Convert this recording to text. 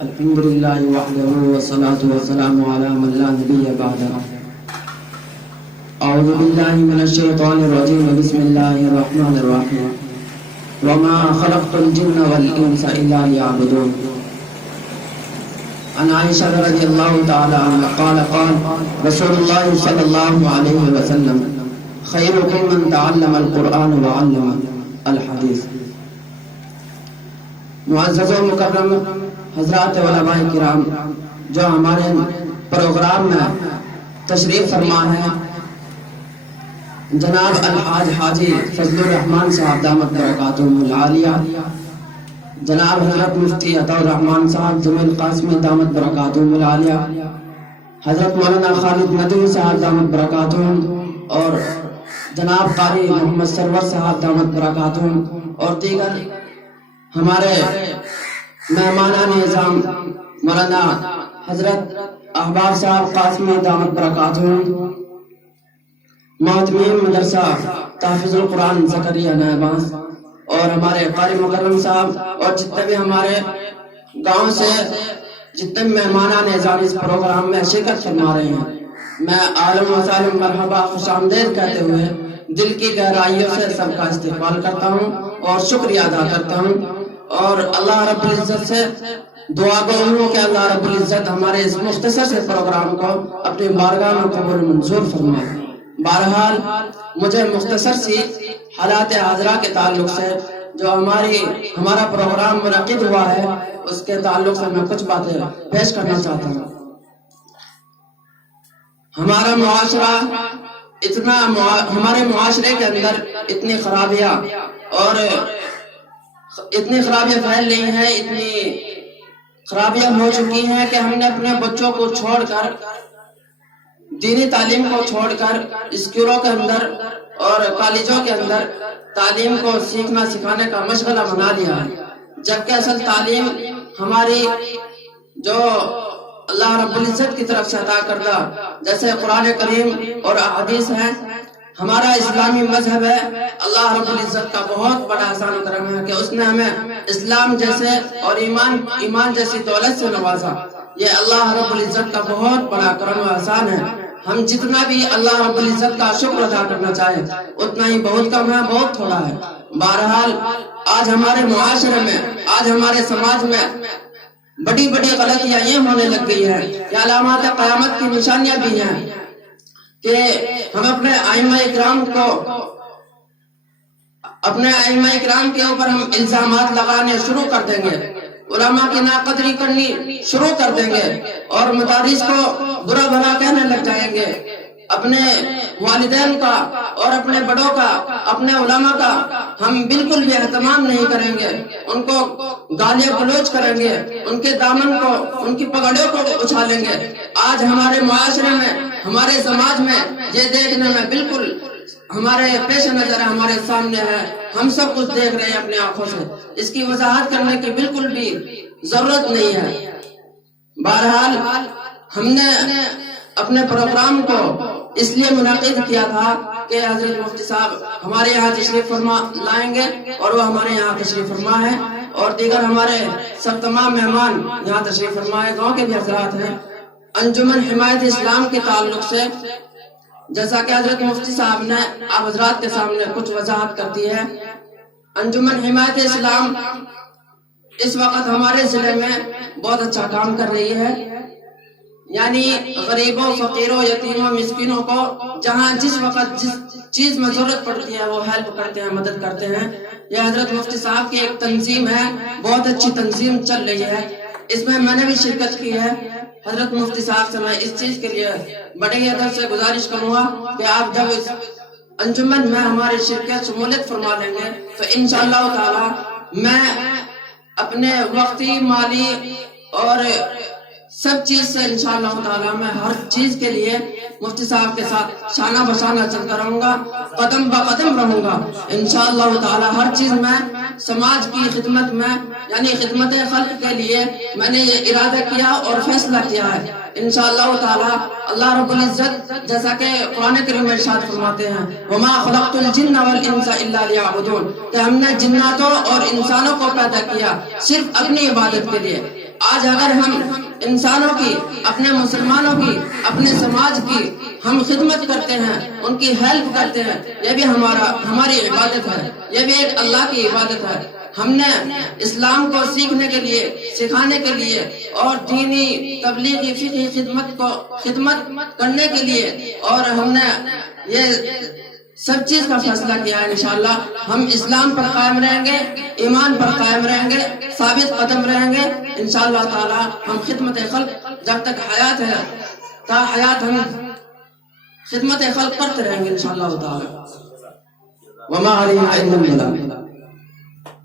الحمد لله وحده والصلاة والسلام على من لا نبي بعده. أعوذ بالله من الشيطان الرجيم. بسم الله الرحمن الرحيم. وما خلقت الجن والإنس إلا ليعبدون. عن عائشة رضي الله تعالى عنها قال رسول الله صلى الله عليه وسلم خيركم من تعلم القرآن وعلم الحديث. معزز و مکرم حضرات علماء کرام جو ہمارے پروگرام میں تشریف فرما ہے، جناب الحاج حاجی فضل الرحمان صاحب دامت برکاتہم العالیہ، جناب حضرت مفتی عطا الرحمان صاحب جمیل قاسمی دامت برکاتہم العالیہ، حضرت مولانا خالد ندوی صاحب دامت برکاتہم، اور جناب قاری محمد سرور صاحب دامت برکاتہم، اور دیگر ہمارے مہمانان نظام مولانا حضرت احباب صاحب قاسمی دامت برکاتہم، محتمین مدرسہ تحفظ القرآن زکریا نائباس، اور ہمارے قاری مکرم صاحب، اور جتنے بھی ہمارے گاؤں سے جتنے مہمانان نظام اس پروگرام میں شرکت فرما رہے ہیں، میں عالم و سالم مرحبا خوش آمدید کہتے ہوئے دل کی گہرائیوں سے سب کا استقبال کرتا ہوں اور شکریہ ادا کرتا ہوں، اور اللہ رب العزت سے دعا گو ہوں کہ اللہ رب العزت ہمارے اس مختصر سے پروگرام کو اپنی بارگاہ میں قبول منظور فرمائے۔ بہرحال مجھے مختصر سی حالات حاضرہ کے تعلق سے جو ہمارا پروگرام منعقد ہوا ہے اس کے تعلق سے میں کچھ باتیں پیش کرنا چاہتا ہوں۔ ہمارا معاشرہ ہمارے معاشرے کے اندر اتنی خرابیاں پھیل رہی ہیں، اتنی خرابیاں ہو چکی ہیں کہ ہم نے اپنے بچوں کو چھوڑ کر، دینی تعلیم کو چھوڑ کر اسکولوں کے اندر اور کالجوں کے اندر تعلیم کو سیکھنا سکھانے کا مشغلہ بنا لیا ہے، جبکہ اصل تعلیم ہماری جو اللہ رب العزت کی طرف سے عطا کردہ جیسے قرآن کریم اور احادیث ہیں، ہمارا اسلامی مذہب ہے، اللہ رب العزت کا بہت بڑا احسان و کرم ہے کہ اس نے ہمیں اسلام جیسے اور ایمان جیسی دولت سے نوازا۔ یہ اللہ رب العزت کا بہت بڑا کرم و احسان ہے۔ ہم جتنا بھی اللہ رب العزت کا شکر ادا کرنا چاہیں اتنا ہی بہت کم ہے، بہت تھوڑا ہے۔ بہرحال آج ہمارے معاشرے میں، آج ہمارے سماج میں بڑی بڑی غلطیاں یہ ہونے لگ گئی ہیں کہ علامات قیامت کی نشانیاں بھی ہیں کہ ہم اپنے ائمہ اکرام کے اوپر ہم الزامات لگانے شروع کر دیں گے، علماء کی ناقدری کرنی شروع کر دیں گے، اور مدارس کو برا بھلا کہنے لگ جائیں گے، اپنے والدین کا اور اپنے بڑوں کا، اپنے علماء کا ہم بالکل بھی اہتمام نہیں کریں گے، ان کو گالیاں گلوچ کریں گے، ان کے دامن کو، ان کی پگڑیوں کو اچھالیں گے۔ آج ہمارے معاشرے میں، ہمارے سماج میں یہ دیکھنے میں بالکل ہمارے پیش نظر ہے، ہمارے سامنے ہے، ہم سب کچھ دیکھ رہے ہیں اپنی آنکھوں سے، اس کی وضاحت کرنے کی بالکل بھی ضرورت نہیں ہے۔ بہرحال ہم نے اپنے پروگرام کو اس لیے منعقد کیا تھا کہ حضرت مفتی صاحب ہمارے یہاں تشریف فرما لائیں گے، اور وہ ہمارے یہاں تشریف فرما ہے، اور دیگر ہمارے سب تمام مہمان یہاں تشریف فرما ہے، گاؤں کے بھی حضرات ہیں۔ انجمن حمایت اسلام کے تعلق سے جیسا کہ حضرت مفتی صاحب نے آپ حضرات کے سامنے کچھ وضاحت کر دی ہے، انجمن حمایت اسلام اس وقت ہمارے ضلع میں بہت اچھا کام کر رہی ہے، یعنی غریبوں، فقیروں، یتیموں، مسکینوں کو جہاں جس وقت جس چیز میں ضرورت پڑتی ہے وہ ہیلپ کرتے ہیں، مدد کرتے ہیں۔ یہ حضرت مفتی صاحب کی ایک تنظیم ہے، بہت اچھی تنظیم چل رہی ہے، اس میں میں نے بھی شرکت کی ہے۔ حضرت مفتی صاحب سے میں اس چیز کے لیے بڑے ادب سے گزارش کروں گا کہ آپ جب اس انجمن میں ہماری شرکت شمولیت فرما لیں گے تو انشاءاللہ تعالی میں اپنے وقتی، مالی اور سب چیز سے انشاءاللہ تعالیٰ میں ہر چیز کے لیے مفتی صاحب کے ساتھ شانہ بشانہ چلتا رہوں گا، قدم بہ قدم رہوں گا انشاءاللہ تعالیٰ۔ ہر چیز میں سماج کی خدمت میں یعنی خدمت خلق کے لیے میں نے یہ ارادہ کیا اور فیصلہ کیا ہے انشاءاللہ تعالیٰ۔ اللہ رب العزت جیسا کہ قرآن کریم میں ارشاد فرماتے ہیں وما خلقت الجن والانس الا لیعبدون، کہ ہم نے جناتوں اور انسانوں کو پیدا کیا صرف اپنی عبادت کے لیے۔ آج اگر ہم انسانوں کی، اپنے مسلمانوں کی، اپنے سماج کی ہم خدمت کرتے ہیں، ان کی ہیلپ کرتے ہیں، یہ بھی ہماری عبادت ہے، یہ بھی ایک اللہ کی عبادت ہے۔ ہم نے اسلام کو سیکھنے کے لیے، سکھانے کے لیے اور دینی تبلیغی فقہی خدمت کرنے کے لیے، اور ہم نے یہ سب چیز کا فیصلہ کیا ہے انشاءاللہ۔ ہم اسلام پر قائم رہیں گے، ایمان پر قائم رہیں گے، ثابت قدم رہیں گے انشاءاللہ تعالی۔ ہم خدمت خلق جب تک حیات ہے تا حیات ہم خدمت خلق کرتے رہیں گے انشاءاللہ تعالی۔ وما علینا الا البلاغ۔